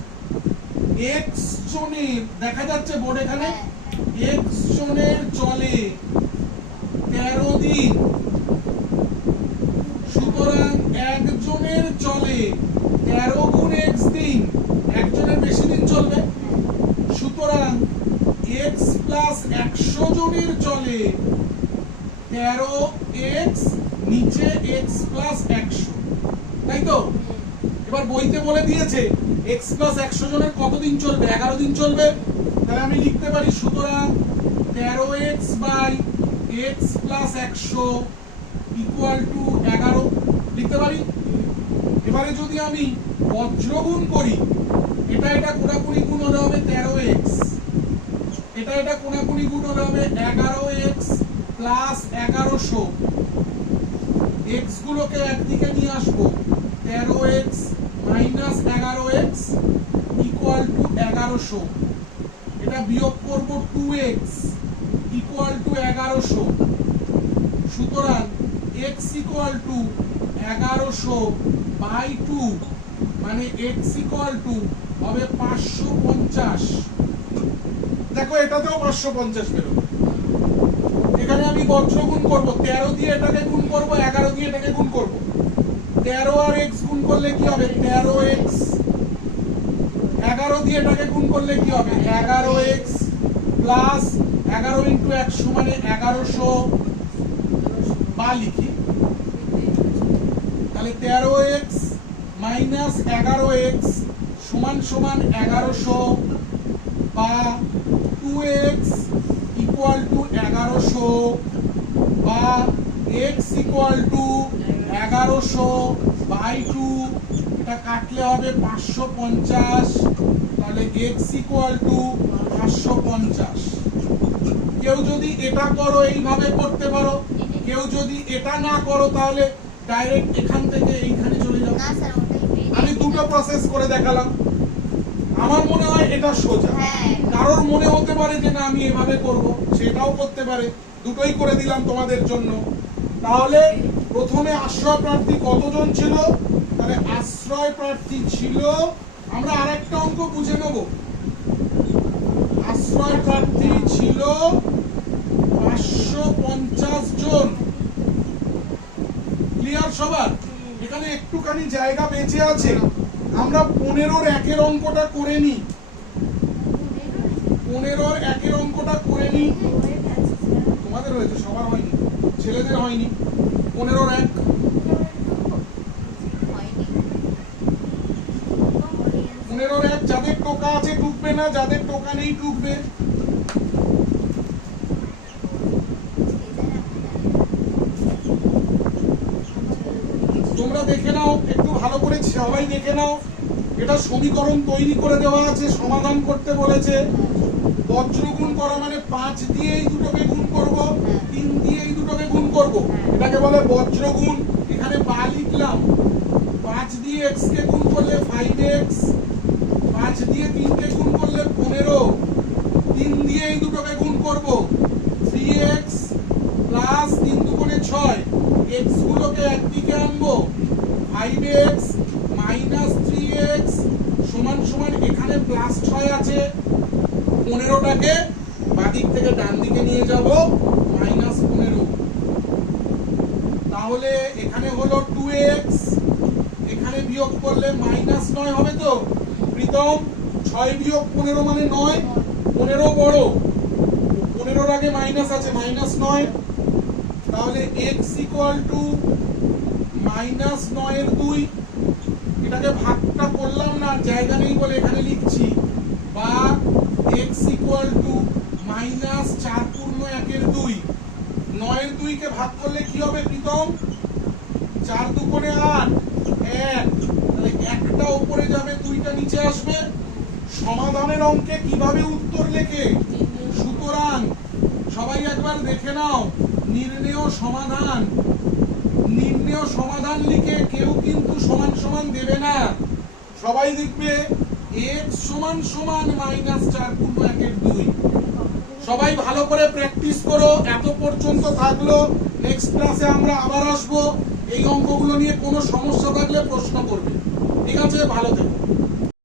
এক্স জনের, দেখা যাচ্ছে বোর্ড এখানে, এক্স জনের চলে 13 দিন, সুতরাং একজনের চলে 13 গুণ এক্স দিন, একজনের বেশি দিন চলবে, সুতরাং এক্স প্লাস 100 জনের চলে 13x নিচে x প্লাস 100, তাই তো? এবার বইতে বলে দিয়েছে x প্লাস 100 জনের কতদিন চলবে? 11 দিন চলবে। তাহলে আমি লিখতে পারি সুতরাং 13x by x plus 100 equal to 11 লিখতে পারি। এবারে যদি আমি বজ্রগুণ করি, এটা কোণাকুণি গুণ হলে হবে 13x, এটা কোণাকুণি গুণ হলে হবে 11x প্লাস 1100। এক্স গুলোকে একদিকে নিয়ে আসবো, 13x minus 11x equal to 1100। এটা বিয়োগ করব 2x ইকুয়াল টু 1100। সুতরাং x ইকুয়াল টু 1100 বাই 2 মানে x ইকুয়াল টু হবে 550। দেখো এটাতেও 550 বেরোবে। এখানে আমি বজ্রগুণ করব, 13 দিয়ে এটাকে গুণ করব, 11 দিয়ে এটাকে গুণ করব। 13 আর x গুণ করলে কি হবে? 13x। 11 দিয়ে এটাকে গুণ করলে কি হবে? 11x প্লাস 11 ইন্টু 100 মানে 1100 বা লিখি, তাহলে 13x মাইনাস 11x সমান সমান 1100 বা 2x ইকুয়াল টু 1100 বা x ইকুয়াল টু 1100 বাই 2, এটা কাটলে হবে 550, তাহলে x ইকুয়াল টু 550। কেউ যদি এটা করো এইভাবে করতে পারো, কেউ যদি এটা না করো তাহলে ডাইরেক্ট এখান থেকে এইখানে চলে যাও। না স্যার ওটাই আমি দুটো প্রসেস করে দেখালাম, আমার মনে হয় এটা সোজা। হ্যাঁ। কারোর মনে হতে পারে যে না আমি এভাবে করব, সেটাও করতে পারে। দুটোই করে দিলাম তোমাদের জন্য। তাহলে প্রথমে আশ্রয় প্রার্থী কতজন ছিল? তাহলে আশ্রয় প্রার্থী ছিল, আমরা আরেকটা অঙ্ক বুঝে নেব। আশ্রয় প্রার্থী ছিল 550 জন। ক্লিয়ার সবার? এখানে একটুখানি জায়গা বেঁচে আছে, আমরা 15-র 1-এর অঙ্কটা করে নিই। 15-র 1-এর অঙ্কটা করে নিই। তোমাদের হয়েছে, সবার হয়নি, ছেলেদের হয়নি। 15-র 1 হয়নি। 15-র 1 যাদের টোকা আছে ঢুকবে না, যাদের টোকা নেই ঢুকবে। তোমরা দেখে নাও একটু ভালো করে, সবাই দেখে নাও। এটা সমীকরণ তৈরি করে দেওয়া আছে, সমাধান করতে বলেছে। বজ্রগুণ করা মানে 5 দিয়ে এই দুটোকে গুণ করব, 3 দিয়ে এই দুটোকে গুণ করব, এটাকে বলে বজ্রগুণ। এখানে বা লিখলাম, 5 দিয়ে x কে গুণ করলে 5x, 5 দিয়ে 3 কে গুণ করলে 15, 3 দিয়ে এই দুটোকে গুণ করব 3x প্লাস 3 দুগুণে 6, x গুলোকে একদিকে আনবো, 5x মাইনাস 3x সমান সমান এখানে প্লাস 6 আছে, 15টাকে বাদিক থেকে ডান দিকে নিয়ে যাব, -15। তাহলে এখানে হলো 2x, এখানে বিয়োগ করলে -9 হবে তো প্রীতম। 6 বিয়োগ 15 মানে 9, 15 বড়, 15 আগে মাইনাস আছে, -9। তাহলে x -9 এর 2, এটাকে ভাগটা করলাম না, জায়গা নেই বলে এখানে লিখছি, বা x -4 পূর্ণ 1 এর 2। 9 এর 2 কে ভাগ করলে কি হবে প্রীতম? 4 দুগুণে 8, 1, তাহলে একটা উপরে যাবে, 2টা নিচে আসবে। সমাধানের অঙ্কে কিভাবে উত্তর লেখে? সুতরাং সবাই একবার দেখে নাও, নির্ণেয় সমাধান, নির্ণেয় সমাধান লিখে কেউ কিন্তু সমান সমান দেবে না, সবাই লিখবে x সমান -4 পূর্ণ 1 এর 2। সবাই ভালো করে প্র্যাকটিস করো। এত পর্যন্ত থাকলো, নেক্সট ক্লাসে আমরা আবার আসবো। এই অঙ্কগুলো নিয়ে কোনো সমস্যা থাকলে প্রশ্ন করবে।